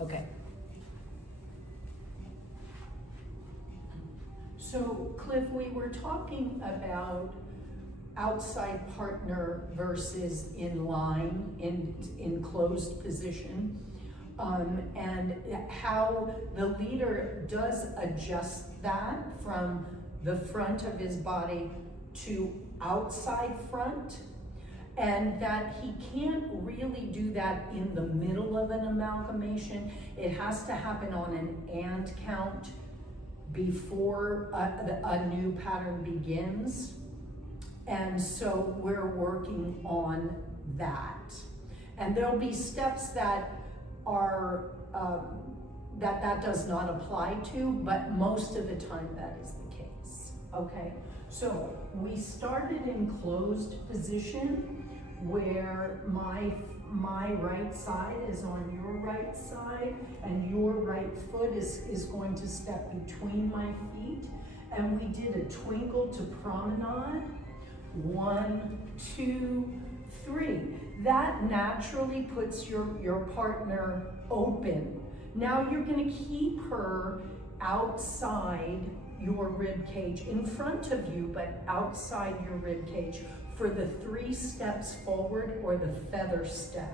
Okay. So Cliff, we were talking about outside partner versus in line, in closed position, and how the leader does adjust that from the front of his body to outside front, and that he can't really do that in the middle of an amalgamation. It has to happen on an and count before a new pattern begins. And so we're working on that. And there'll be steps that are, that does not apply to, but most of the time that is the case, okay? So we started in closed position where my right side is on your right side and your right foot is going to step between my feet. And we did a twinkle to promenade. 1, 2, 3. That naturally puts your partner open. Now you're going to keep her outside your rib cage, in front of you, but outside your rib cage for the 3 steps forward or the feather step.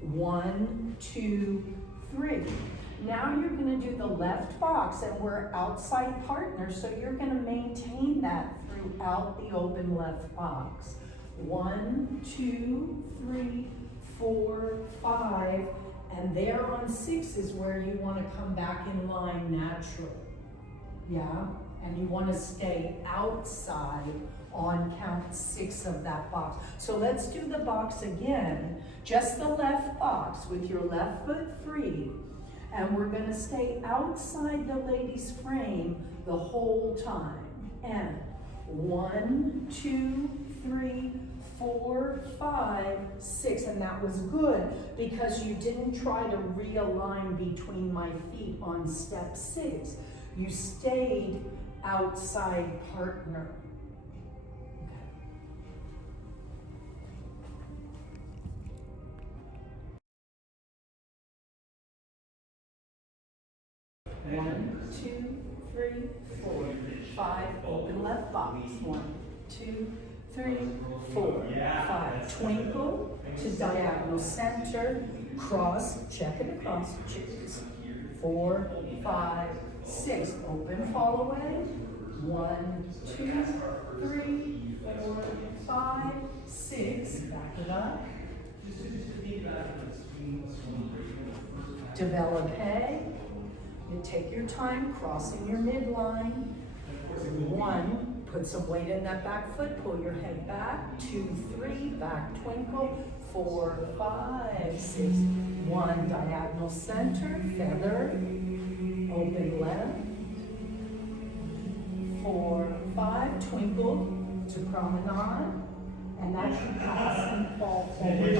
1, 2, 3. Now you're going to do the left box, and we're outside partners, so you're going to maintain that throughout the open left box. 1, 2, 3, 4, 5, and there on 6 is where you want to come back in line naturally. Yeah, and you want to stay outside on count 6 of that box. So let's do the box again, just the left box with your left foot free, and we're going to stay outside the lady's frame the whole time. And 1, 2, 3, 4, 5, 6, and that was good because you didn't try to realign between my feet on step 6. You stayed outside partner. Okay. 1, 2, 3, 4, 5, open left box. 1, 2, 3, 4, 5. Twinkle to diagonal center, cross, check it across, chicks. 4, 5, 6. Open fall away. 1, 2, 3, 4, 5, 6. Back it up. Develop. You take your time crossing your midline. 1, put some weight in that back foot, pull your head back. 2, 3, back twinkle. 4, 5, 6. 1, diagonal center, feather, open left. 4, 5, twinkle to promenade. And that should pass and fall forward.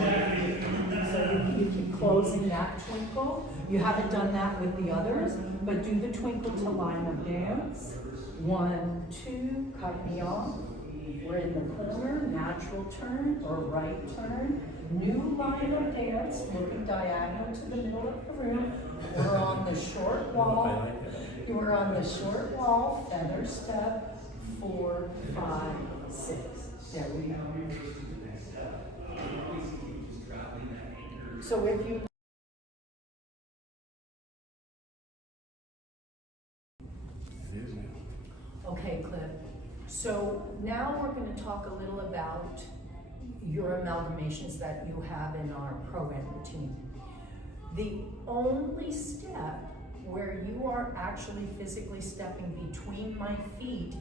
So you keep closing that twinkle. You haven't done that with the others, but do the twinkle to line of dance. 1, 2, cut me off. We're in the corner, natural turn or right turn. New line of dance, looking diagonal to the middle of the room. We're on the short wall. We're on the short wall, feather step, 4, 5, 6. There we go. So if you okay, Cliff. So now we're going to talk a little about your amalgamations that you have in our program routine. The only step where you are actually physically stepping between my feet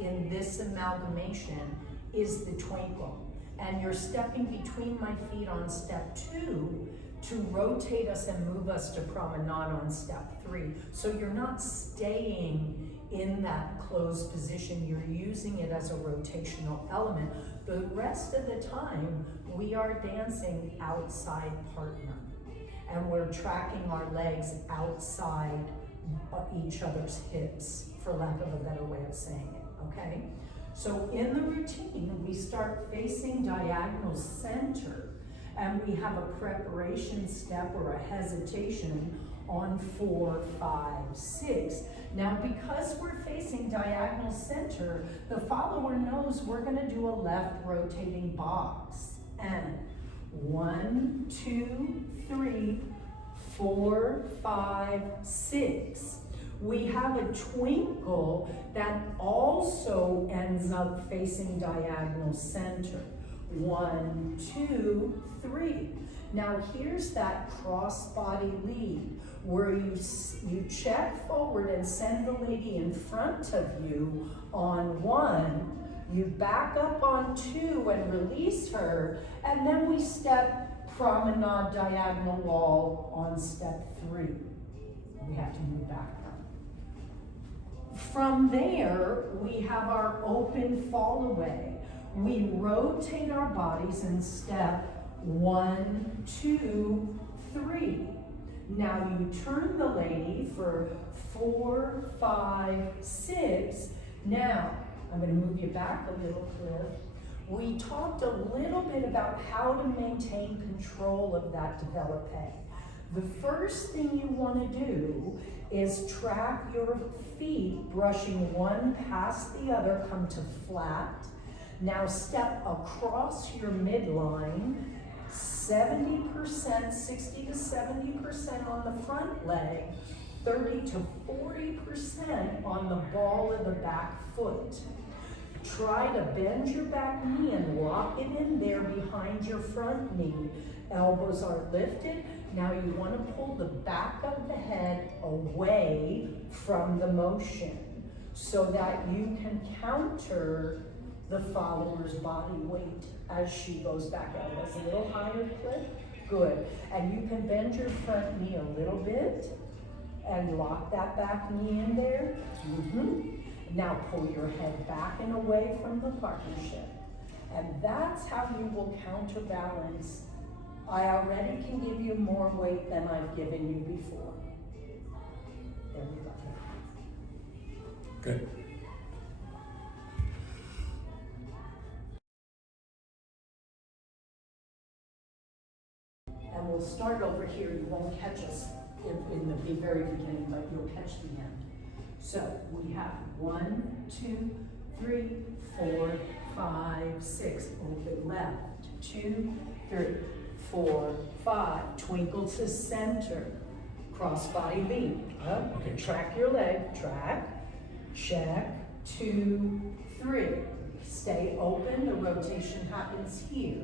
in this amalgamation is the twinkle. And you're stepping between my feet on step 2 to rotate us and move us to promenade on step 3. So you're not staying in that closed position, you're using it as a rotational element. The rest of the time, we are dancing outside partner. And we're tracking our legs outside each other's hips, for lack of a better way of saying it, okay? So in the routine, we start facing diagonal center, and we have a preparation step or a hesitation on 4, 5, 6. Now, because we're facing diagonal center, the follower knows we're gonna do a left rotating box. And 1, 2, 3, 4, 5, 6. We have a twinkle that also ends up facing diagonal center. 1, 2, 3. Now here's that cross-body lead where you check forward and send the lady in front of you on 1, you back up on 2 and release her, and then we step promenade diagonal wall on step 3. We have to move back now. From there, we have our open fall away. We rotate our bodies in step 1, 2, 3. Now you turn the lady for 4, 5, 6. Now, I'm going to move you back a little, Cliff. We talked a little bit about how to maintain control of that développé. The first thing you want to do is track your feet, brushing one past the other, come to flat. Now step across your midline, 70%, 60 to 70% on the front leg, 30 to 40% on the ball of the back foot. Try to bend your back knee and lock it in there behind your front knee. Elbows are lifted. Now you want to pull the back of the head away from the motion so that you can counter the follower's body weight as she goes back out. That's a little higher, Cliff. Good. And you can bend your front knee a little bit and lock that back knee in there. Now pull your head back and away from the partnership. And that's how you will counterbalance. I already can give you more weight than I've given you before. There we go. Good. And we'll start over here. You won't catch us in the very beginning, but you'll catch the end. So we have 1, 2, 3, 4, 5, 6. Open left. 2, 3, 4, 5. Twinkle to center. Cross body lead. Up. Okay. Track your leg. Track. Check. 2, 3. Stay open. The rotation happens here.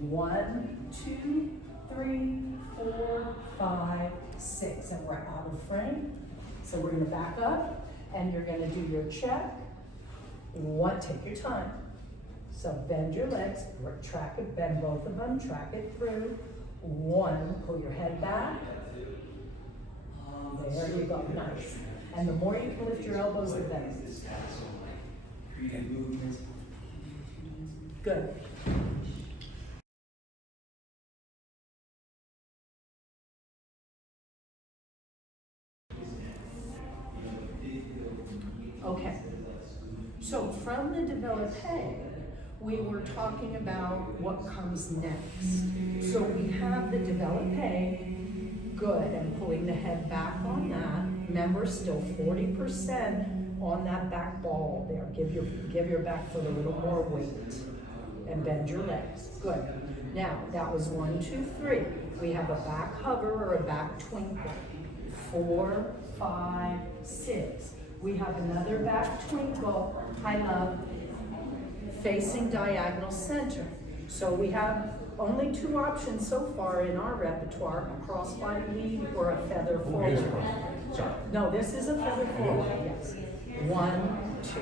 1, 2, 3, 4, 5, 6. And we're out of frame. So we're going to back up, and you're going to do your check. Take your time. So bend your legs, track it, bend both of them, track it through. 1, pull your head back. There you go, nice. And the more you can lift your elbows, the better. Good. Okay, so from the développé, we were talking about what comes next. So we have the développé, good, and pulling the head back on that. Remember, still 40% on that back ball there. Give your back foot a little more weight and bend your legs. Good. Now, that was 1, 2, 3. We have a back hover or a back twinkle. 4, 5, 6. We have another back twinkle, I love, facing diagonal center. So we have only 2 options so far in our repertoire, a cross-body lead or a feather forward. Sorry. No, this is a feather forward, yes. 1, 2,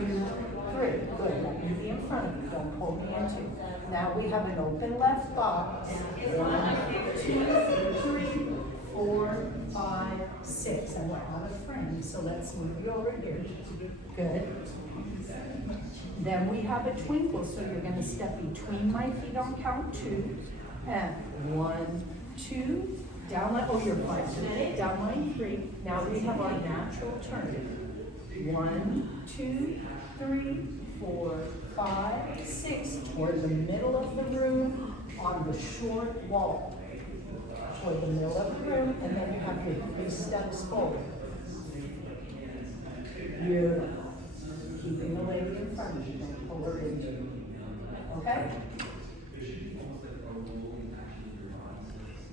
3. Good, let me be in front of you, don't pull me into. Now we have an open left box. 1, 2, 3, 4, 5, 6. And we're out of frame, so let's move you over here. Good. Then we have a twinkle, so you're going to step between my feet on count 2. And 1, 2, down line, oh, you're fine. Down line 3. Now we have our natural turn. 1, 2, 3, 4, 5, 6. Toward the middle of the room on the short wall. toward the middle of the room, and then you have your 3 steps forward. You're keeping the lady in front of you, don't pull her into you. Okay?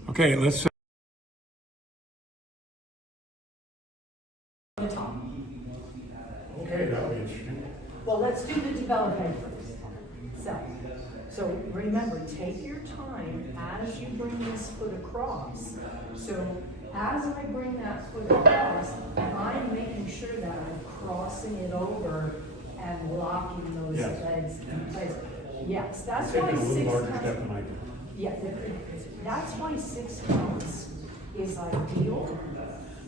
Okay, let's. The top. Okay, that'll be interesting. Well, let's do the development first. So remember, take your time as you bring this foot across. So as I bring that foot across, I'm making sure that I'm crossing it over and locking those Yes. legs in place. Yes, that's Taking why a little 6 larger counts. step than I did. Yeah, that's why 6 counts is ideal,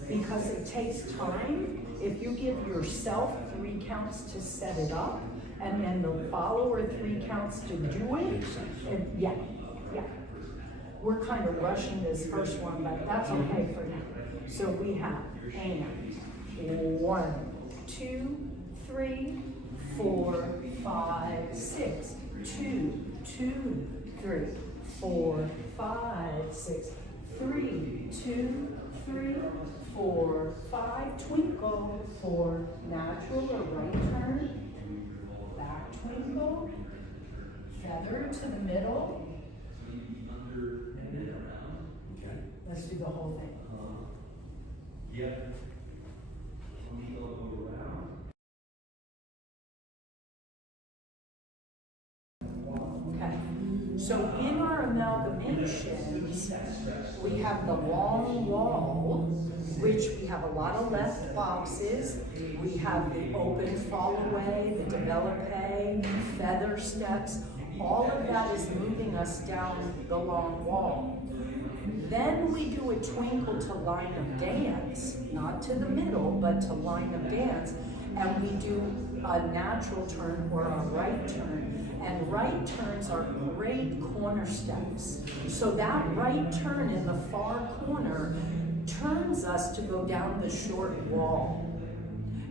because it takes time. If you give yourself 3 counts to set it up, and then the follower 3 counts to do it, yeah. We're kind of rushing this first one, but that's okay for now. So we have, and 1, 2, 3, 4, 5, 6, 2, 2, 3, 4, 5, 6, 3, 2, 3, 4, 5, twinkle, 4, natural or right turn, back twinkle, feather to the middle. Okay. Let's do the whole thing. Okay, so in our amalgamations, we have the long wall, which we have a lot of left boxes. We have the open fall away, the developpe, feather steps. All of that is moving us down the long wall. Then we do a twinkle to line of dance, not to the middle, but to line of dance. And we do a natural turn or a right turn. And right turns are great corner steps. So that right turn in the far corner turns us to go down the short wall.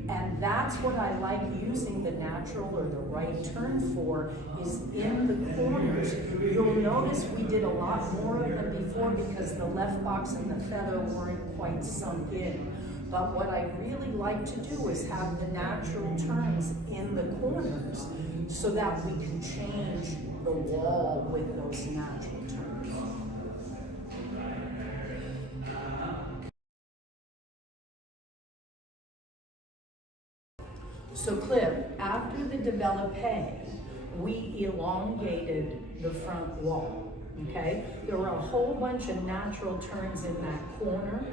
And that's what I like using the natural or the right turn for, is in the corners. You'll notice we did a lot more of them before because the left box and the feather weren't quite sunk in. But what I really like to do is have the natural turns in the corners so that we can change the wall with those natural turns. So Cliff, after the developpe, we elongated the front wall, okay? There were a whole bunch of natural turns in that corner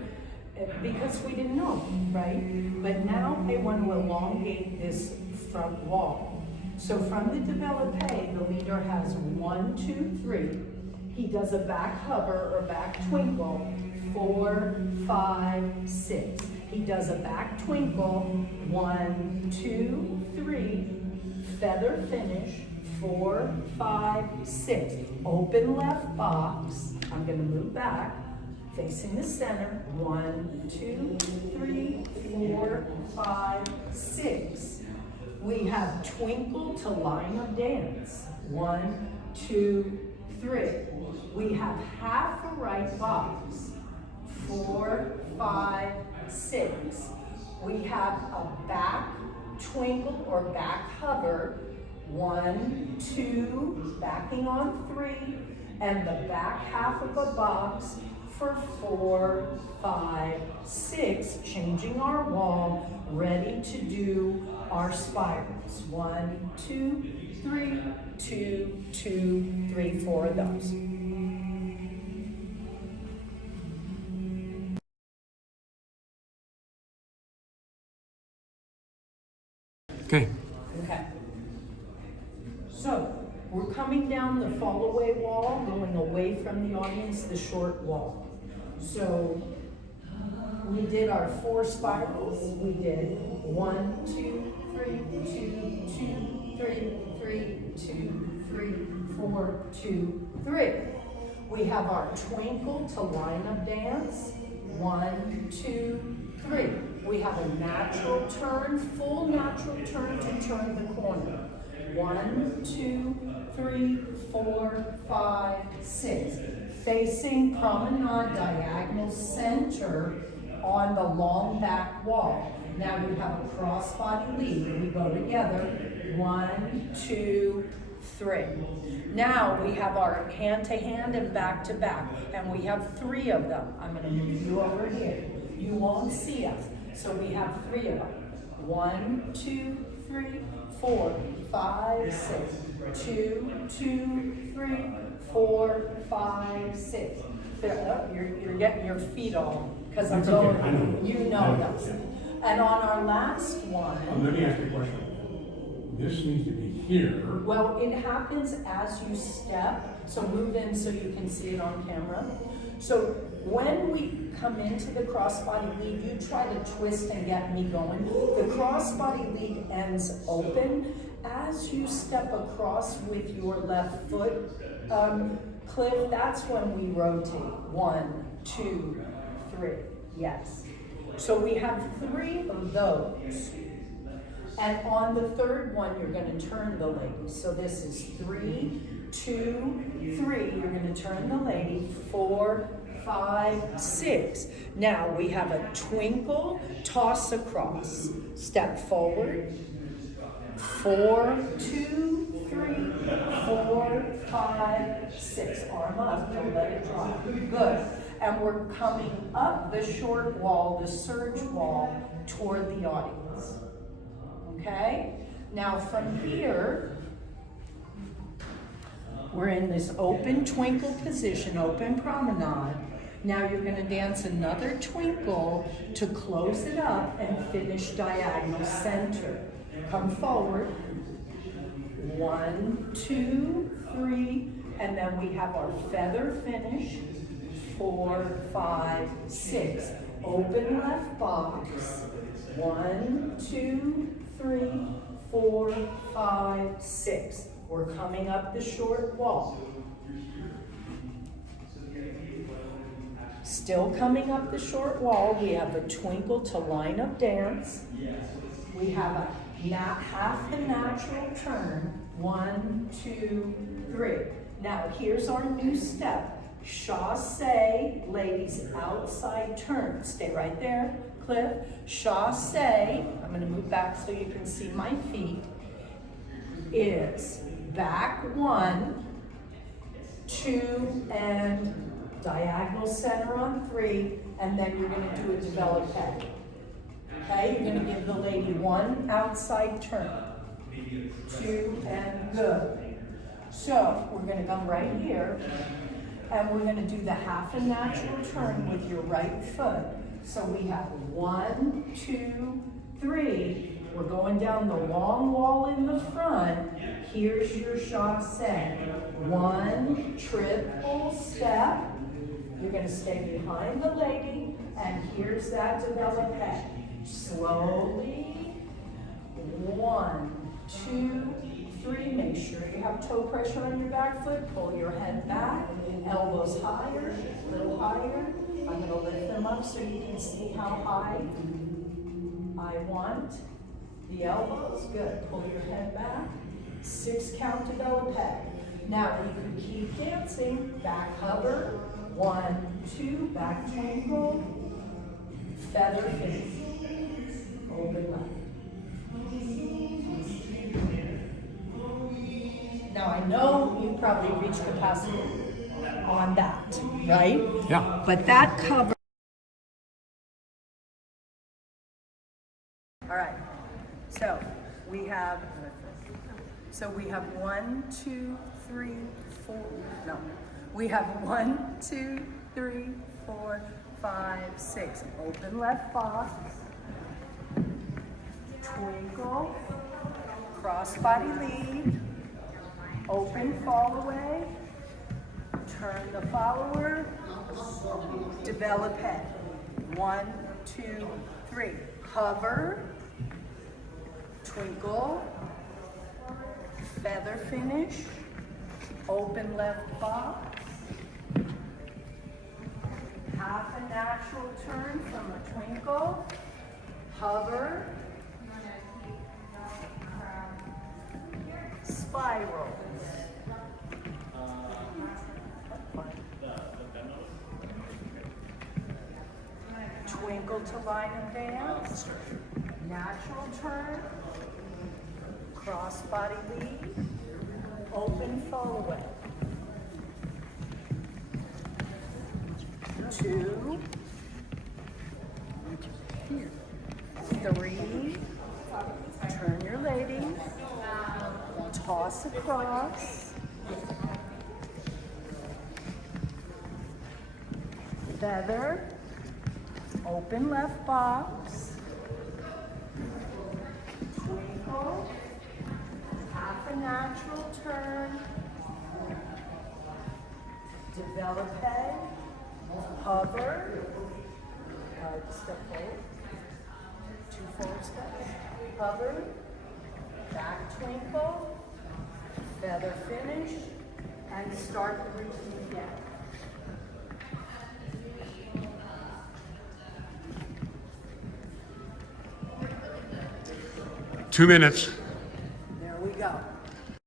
because we didn't know, right? But now they want to elongate this front wall. So from the developpe, the leader has 1, 2, 3. He does a back hover or back twinkle, 4, 5, 6. He does a back twinkle, 1, 2, 3, feather finish, 4, 5, 6. Open left box. I'm going to move back, facing the center. 1, 2, 3, 4, 5, 6. We have twinkle to line of dance. 1, 2, 3. We have half a right box. 4, 5, 6. We have a back twinkle or back hover. 1, 2, backing on 3, and the back half of a box for 4, 5, 6, changing our wall, ready to do our spirals. 1, 2, 3, 2, 2, 3, 4 of those. Okay. Okay. So we're coming down the fall away wall, going away from the audience, the short wall. So we did our 4 spirals. We did 1, 2, 3, 2, 2, 3, 3, 2, 3, 4, 2, 3. We have our twinkle to line of dance. 1, 2, 3. We have a natural turn, full natural turn to turn the corner. 1, 2, 3, 4, 5, 6. facing promenade diagonal center on the long back wall. Now you have a crossbody lead. We go together. 1, 2, 3. Now we have our hand to hand and back to back, and we have 3 of them. I'm going to move you over here. You won't see us, so we have 3 of them. 1, 2, 3, 4, 5, 6. 2, 2, 3, 4, 5, 6. You're getting your feet all because I'm going. Okay, I know. You know those. And on our last one. Let me ask you a question. This needs to be here. Well, it happens as you step, so move in so you can see it on camera. So when we come into the crossbody lead, you try to twist and get me going. The crossbody lead ends open. As you step across with your left foot, Cliff, that's when we rotate. 1, 2, 3, yes. So we have 3 of those. And on the third one, you're going to turn the lady. So this is 3, 2, 3. You're going to turn the lady. 4, 5, 6. Now we have a twinkle, toss across. Step forward. 4, 2, 3, 4, 5, 6. Arm up. Don't let it drop. Good. And we're coming up the short wall, the surge wall, toward the audience. Okay? Now from here, we're in this open twinkle position, open promenade. Now you're going to dance another twinkle to close it up and finish diagonal center. Come forward. 1, 2, 3, and then we have our feather finish. 4, 5, 6. Open left box. 1, 2, 3, 4, 5, 6. We're coming up the short wall. Still coming up the short wall, we have a twinkle to line up dance. We have a half the natural turn. 1, 2, 3. Now here's our new step. Chasse, ladies, outside turn. Stay right there, Cliff. Chasse, I'm going to move back so you can see my feet, is back 1, 2, and diagonal center on 3, and then you're going to do a developpe. Okay, you're going to give the lady 1 outside turn. 2, and good. So we're going to come right here. And we're going to do the half a natural turn with your right foot. So we have 1, 2, 3. We're going down the long wall in the front. Here's your chasse. 1 triple step. You're going to stay behind the lady. And here's that developpe. Slowly. 1, 2, 3. Make sure you have toe pressure on your back foot. Pull your head back. Elbows higher, a little higher. I'm going to lift them up so you can see how high I want the elbows. Good. Pull your head back. 6 count developpe. Now you can keep dancing. Back hover. 1, 2. Back twinkle. Feather finish. Open left. Now I know you probably reached capacity on that, right? Yeah. But that covers. All right. So we have 1, 2, 3, 4. No. We have 1, 2, 3, 4, 5, 6. Open left box. Twinkle. Crossbody lead. Open fall away. Turn the follower. Developpe. 1, 2, 3. Hover. Twinkle. Feather finish. Open left box. Half a natural turn from a twinkle. Hover. Spiral. twinkle to line advance, natural turn, cross body lead, open fall away. 2, 3, turn your lady, toss across, feather, open left box, twinkle, half a natural turn, develop head, hover, step forward, 2 forward steps, hover, back twinkle, feather finish, and start the routine again. Two minutes.